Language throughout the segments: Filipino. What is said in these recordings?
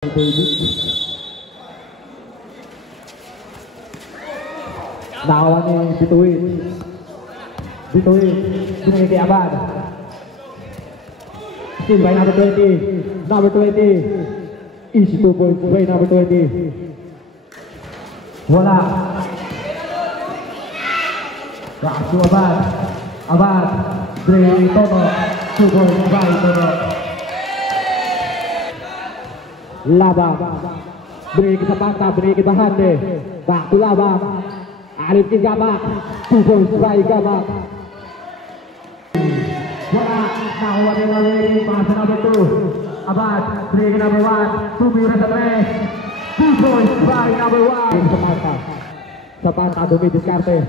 Nakawan ni Bituin. Binigay kay Abad. Still by number 20. Number 20. Easy 2 points by number 20. Wala. Rakas to Abad. Abad. Dre Tono. 2 points by Tono. Labang. Binigay kita Panta. Binigay kita Hande. Back to Labang. Alif kay Gabak. 2 points by Gabak. Wala. Nakuha ni Wawiri. Pasa number 2. Abad. Binigay number 1. Tumira sa 3. 2 points by number 1. Sa Panta. Sa Panta. Dumidiskarte.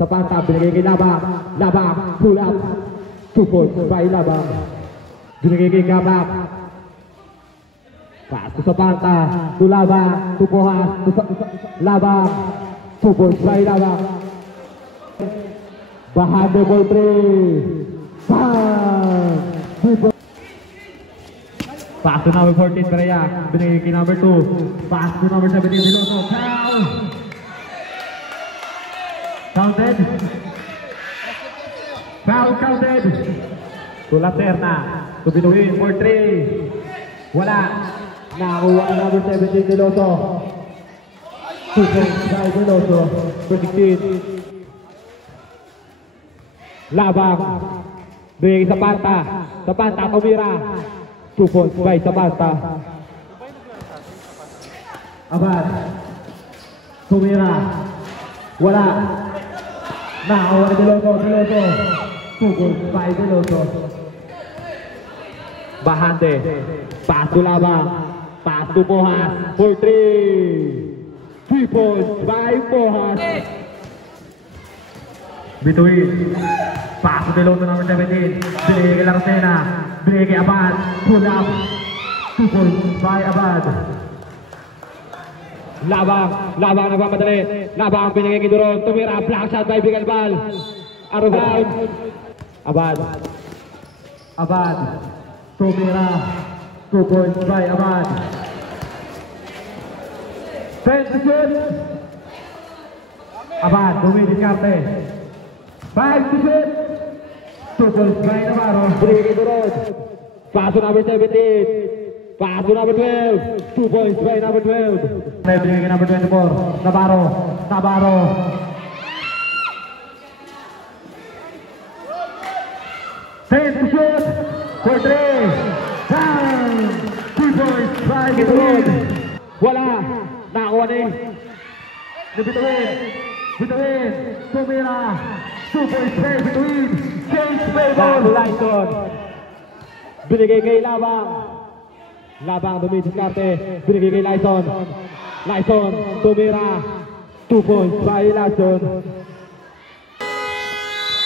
Sa Panta. Binigay kay Labang. Labang. Pull up. 2 points by Labang. Binigay kay Gabak. Pass to sa Panta. To Labang. To Pohas. Labang. 2 points by Labang. Bahade ball 3. Pass to number 14 Perea. Binigay kay number 2. Pass to number 17 Veloso. Foul. Counted. Foul counted. To Laterna. To Binuin for 3. Wala. Nakakuha ang number 17 Veloso. 2 points by Veloso. For 16. Labang. Binigay sa Panta. Sa Panta, tumira. 2 points by sa Panta. Abad. Tumira. Wala. Nakakuha ni Veloso. 2 points by Veloso. Bahante. Pass to Labang. Pass to Pohas. For 3. 3 points by Pohas. Bituin. Pass to Veloso number 17. Binigay kay Larcena. Binigay kay Abad. Pull up. 2 points by Abad. Labang. Labang nagmamadali. Labang binigay kay Duron. Tumira. Block shot by Bigalbal. Arugan. Abad. Abad. Tumira. 2 points by Abad. 10 to shoot. Abad. Dumidiskarte. 5 to shoot. 2 points by Navarro. Binigay kay Duron. Pass to number 17. Pass to number 12. 2 points by number 12. Binigay kay number 24. Navarro. 10 to shoot. For 3. Down. 2 points by Duron. Wala. Nakakuha ni Bituin. Tumira. 2 points by Bituin. Change favor. Lyson. Binigay kay Labang. Labang dumidiskarte. Binigay kay Lyson. Tumira. 2 points by Lyson.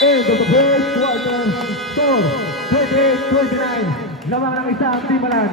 End of the first quarter. Score 28-29. Lamang ang isang timalan.